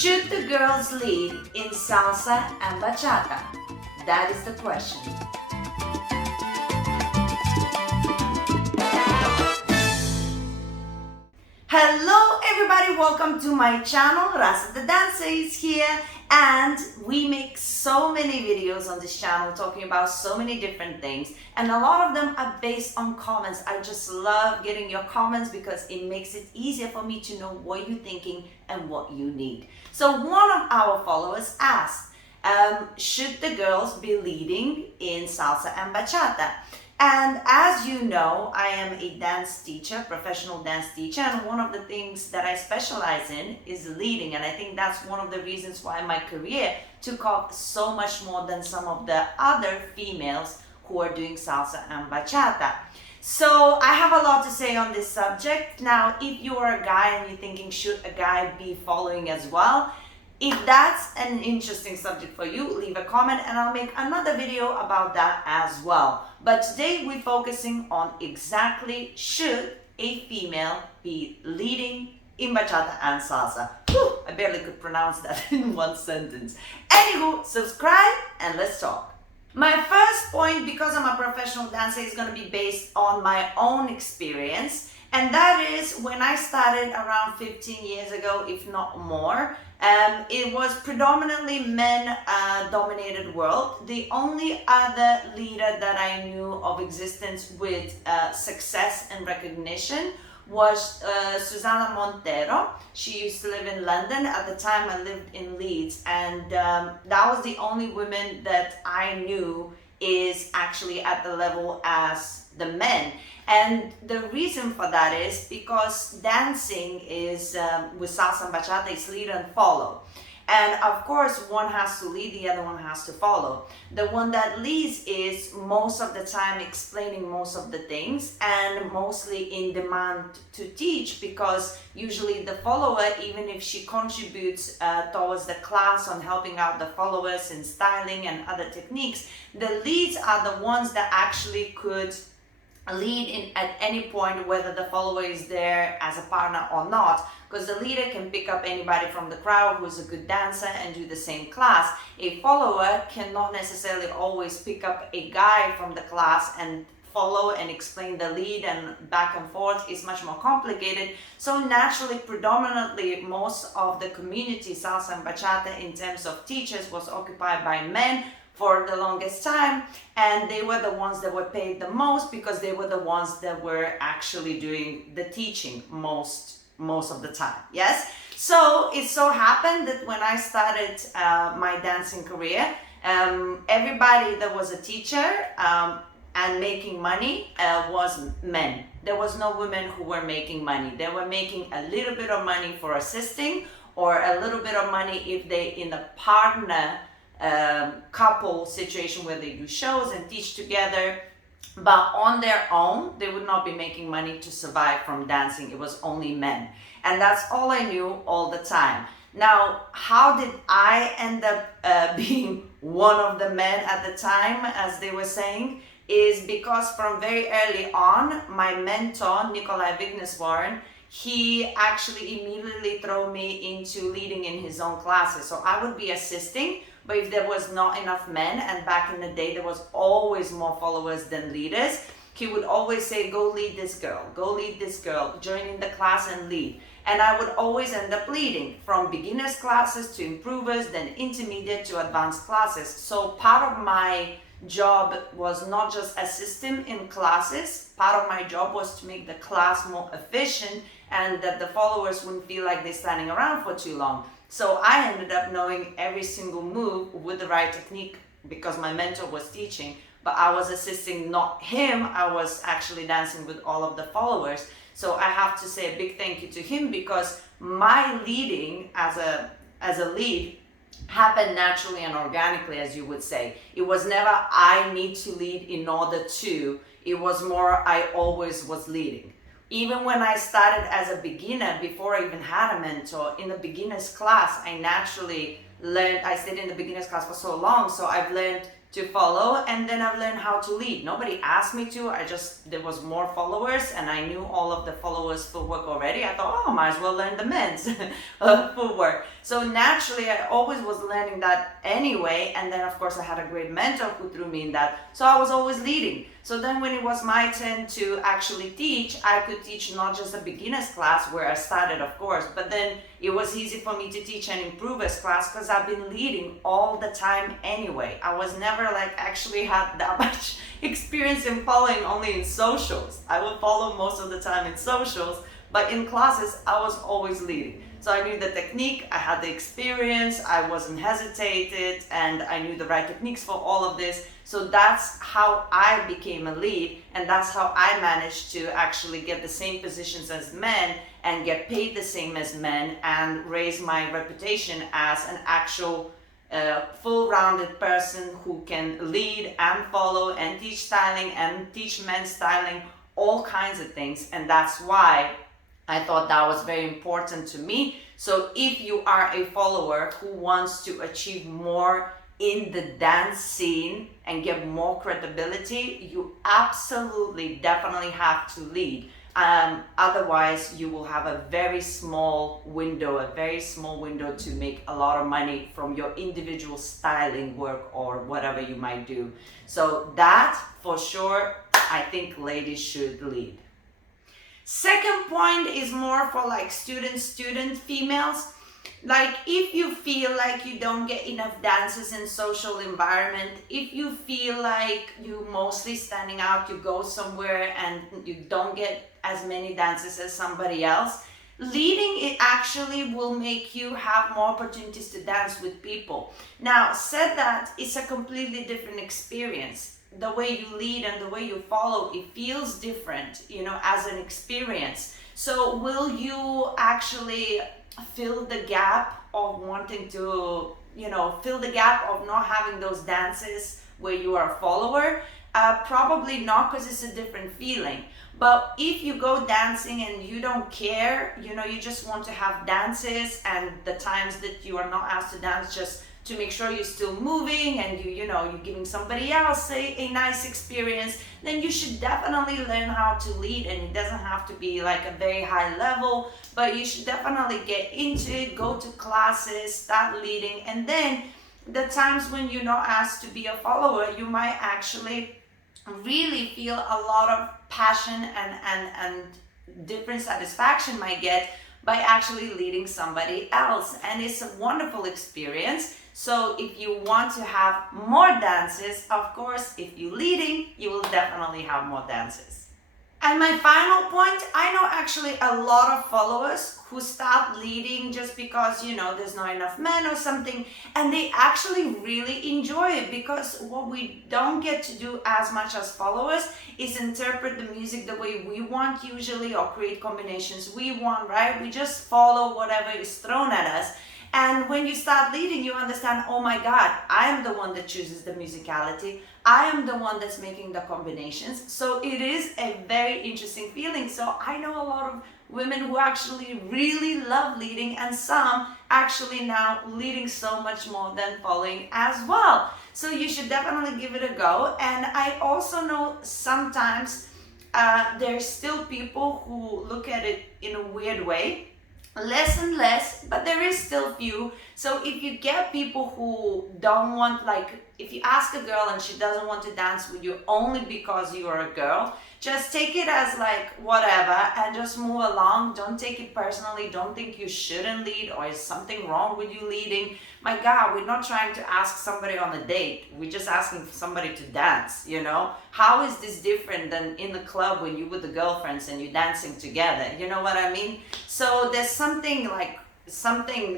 Should the girls lead in salsa and bachata? That is the question. Hello everybody, welcome to my channel. Rasa the dancer is here, and we make so many videos on this channel talking about so many different things, and a lot of them are based on comments. I just love getting your comments because it makes it easier for me to know what you're thinking and what you need. So one of our followers asked, should the girls be leading in salsa and bachata? And as you know, I am a dance teacher, professional dance teacher, and one of the things that I specialize in is leading. And I think that's one of the reasons why my career took off so much more than some of the other females who are doing salsa and bachata. So I have a lot to say on this subject. Now, if you are a guy and you're thinking, should a guy be following as well? If that's an interesting subject for you, leave a comment and I'll make another video about that as well. But today we're focusing on exactly should a female be leading in bachata and salsa. Whew, I barely could pronounce that in one sentence. Anywho, subscribe and let's talk. My first point, because I'm a professional dancer, is going to be based on my own experience. And that is when I started around 15 years ago, if not more. It was predominantly men-dominated world. The only other leader that I knew of existence with success and recognition was Susana Montero. She used to live in London. At the time I lived in Leeds, and that was the only woman that I knew is actually at the level as the men. And the reason for that is because dancing is, with salsa and bachata, is lead and follow. And of course, one has to lead, the other one has to follow. The one that leads is most of the time explaining most of the things and mostly in demand to teach, because usually the follower, even if she contributes towards the class on helping out the followers in styling and other techniques, the leads are the ones that actually could lead in at any point, whether the follower is there as a partner or not, because the leader can pick up anybody from the crowd who's a good dancer and do the same class. A follower cannot necessarily always pick up a guy from the class and follow and explain the lead, and back and forth is much more complicated. So naturally, predominantly most of the community salsa and bachata in terms of teachers was occupied by men for the longest time, and they were the ones that were paid the most because they were the ones that were actually doing the teaching most of the time. Yes, so it so happened that when I started my dancing career, everybody that was a teacher and making money was men. There was no women who were making money. They were making a little bit of money for assisting, or a little bit of money if they in a partner couple situation where they do shows and teach together, but on their own they would not be making money to survive from dancing. It was only men, and that's all I knew all the time. Now, how did I end up being one of the men at the time, as they were saying, is because from very early on, my mentor Nikolai Vigneswarren, he actually immediately threw me into leading in his own classes. So I would be assisting, but if there was not enough men, and back in the day there was always more followers than leaders, he would always say, go lead this girl, go lead this girl, join in the class and lead. And I would always end up leading from beginners classes to improvers, then intermediate to advanced classes. So part of my job was not just assisting in classes, part of my job was to make the class more efficient and that the followers wouldn't feel like they're standing around for too long. So I ended up knowing every single move with the right technique because my mentor was teaching, but I was assisting not him, I was actually dancing with all of the followers. So I have to say a big thank you to him, because my leading as a lead happened naturally and organically, as you would say. It was never I need to lead in order to, it was more I always was leading. Even when I started as a beginner, before I even had a mentor, in the beginner's class, I naturally learned, I stayed in the beginner's class for so long, so I've learned to follow, and then I've learned how to lead. Nobody asked me to, there was more followers and I knew all of the followers footwork already. I thought, oh, I might as well learn the men's footwork. So naturally I always was learning that anyway, and then of course I had a great mentor who threw me in that, so I was always leading. So then when it was my turn to actually teach, I could teach not just a beginner's class where I started, of course, but then it was easy for me to teach an improver's class because I've been leading all the time anyway. I was never like actually had that much experience in following only in socials. I would follow most of the time in socials, but in classes I was always leading. So I knew the technique, I had the experience, I wasn't hesitated, and I knew the right techniques for all of this. So that's how I became a lead, and that's how I managed to actually get the same positions as men and get paid the same as men and raise my reputation as an actual full-rounded person who can lead and follow and teach styling and teach men's styling, all kinds of things. And that's why I thought that was very important to me. So if you are a follower who wants to achieve more in the dance scene and get more credibility, you absolutely definitely have to lead. Otherwise you will have a very small window to make a lot of money from your individual styling work or whatever you might do. So that for sure, I think ladies should lead. Second point is more for like student females. Like if you feel like you don't get enough dances in social environment, if you feel like you mostly standing out, you go somewhere and you don't get as many dances as somebody else, leading it actually will make you have more opportunities to dance with people. Now, said that, it's a completely different experience. The way you lead and the way you follow, it feels different, you know, as an experience. So will you actually fill the gap of wanting to, you know, fill the gap of not having those dances where you are a follower? Probably not, because it's a different feeling. But if you go dancing and you don't care, you know, you just want to have dances, and the times that you are not asked to dance, just to make sure you're still moving and you're giving somebody else a nice experience, then you should definitely learn how to lead. And it doesn't have to be like a very high level, but you should definitely get into it, go to classes, start leading, and then the times when you're not asked to be a follower, you might actually really feel a lot of passion and different satisfaction might get by actually leading somebody else, and it's a wonderful experience. So if you want to have more dances, of course, if you're leading, you will definitely have more dances. And my final point, I know actually a lot of followers who start leading just because, you know, there's not enough men or something, and they actually really enjoy it, because what we don't get to do as much as followers is interpret the music the way we want usually, or create combinations we want, right? We just follow whatever is thrown at us. And when you start leading, you understand, oh my God, I am the one that chooses the musicality. I am the one that's making the combinations. So it is a very interesting feeling. So I know a lot of women who actually really love leading, and some actually now leading so much more than following as well. So you should definitely give it a go. And I also know sometimes there's still people who look at it in a weird way. Less and less, but there is still few. So if you get people who don't want, like if you ask a girl and she doesn't want to dance with you only because you are a girl, just take it as like whatever and just move along. Don't take it personally. Don't think you shouldn't lead or is something wrong with you leading. My God, we're not trying to ask somebody on a date. We're just asking for somebody to dance, you know? How is this different than in the club when you're with the girlfriends and you're dancing together? You know what I mean? So there's something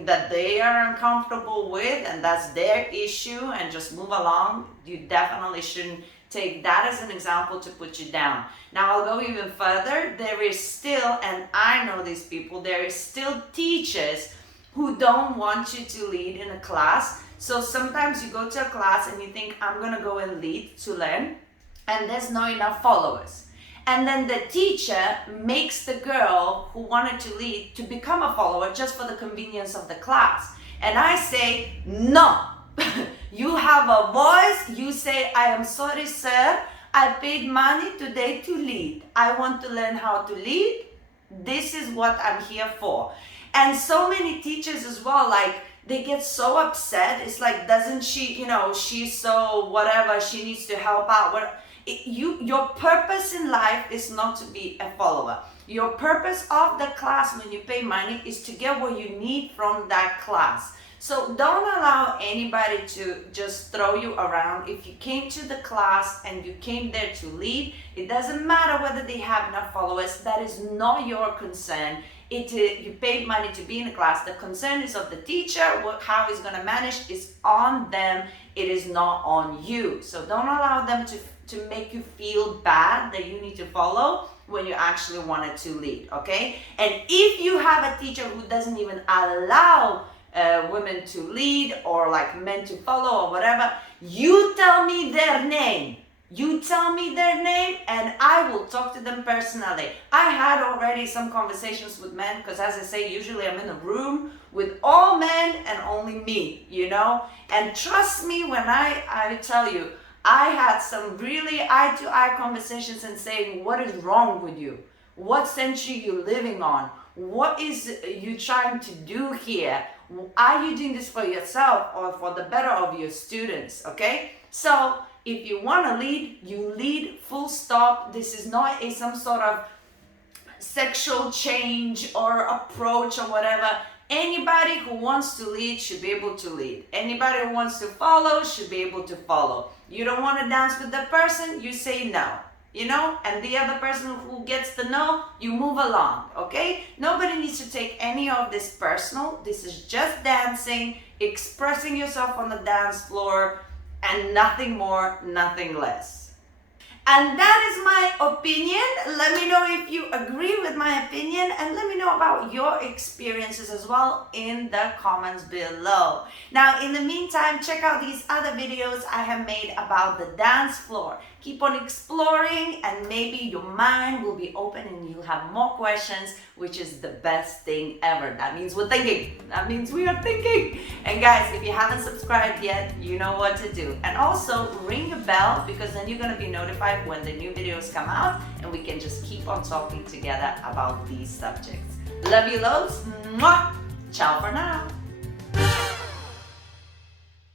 that they are uncomfortable with, and that's their issue, and just move along. You definitely shouldn't take that as an example to put you down. Now I'll go even further. There is still, and I know these people, there is still teachers who don't want you to lead in a class. So sometimes you go to a class and you think, I'm gonna go and lead to learn, and there's not enough followers. And then the teacher makes the girl who wanted to lead to become a follower just for the convenience of the class. And I say, no, You have a voice, you say, I am sorry, sir. I paid money today to lead. I want to learn how to lead. This is what I'm here for. And so many teachers as well, like, they get so upset. It's like, doesn't she, she's so whatever, she needs to help out. Your purpose in life is not to be a follower. Your purpose of the class when you pay money is to get what you need from that class. So don't allow anybody to just throw you around. If you came to the class and you came there to lead, it doesn't matter whether they have enough followers. That is not your concern. You paid money to be in a class. The concern is of the teacher. How he's going to manage is on them. It is not on you. So don't allow them to make you feel bad that you need to follow when you actually wanted to lead, okay? And if you have a teacher who doesn't even allow women to lead or like men to follow or whatever, you tell me their name. You tell me their name and I will talk to them personally. I had already some conversations with men because, as I say, usually I'm in a room with all men and only me, And trust me when I tell you, I had some really eye-to-eye conversations and saying, what is wrong with you? What century you living on? What is you trying to do here? Are you doing this for yourself or for the better of your students, okay? So if you want to lead, you lead, full stop. This is not some sort of sexual change or approach or whatever. Anybody who wants to lead should be able to lead. Anybody who wants to follow should be able to follow. You don't want to dance with the person, you say no. And the other person who gets the no, you move along, okay? Nobody needs to take any of this personal. This is just dancing, expressing yourself on the dance floor, and nothing more, nothing less. And that is my opinion. Let me know if you agree with my opinion and let me know about your experiences as well in the comments below. Now, in the meantime, check out these other videos I have made about the dance floor. Keep on exploring and maybe your mind will be open and you'll have more questions, which is the best thing ever. That means we're thinking. That means we are thinking. And guys, if you haven't subscribed yet, you know what to do. And also ring the bell because then you're going to be notified when the new videos come out and we can just keep on talking together about these subjects. Love you loads. Mwah! Ciao for now.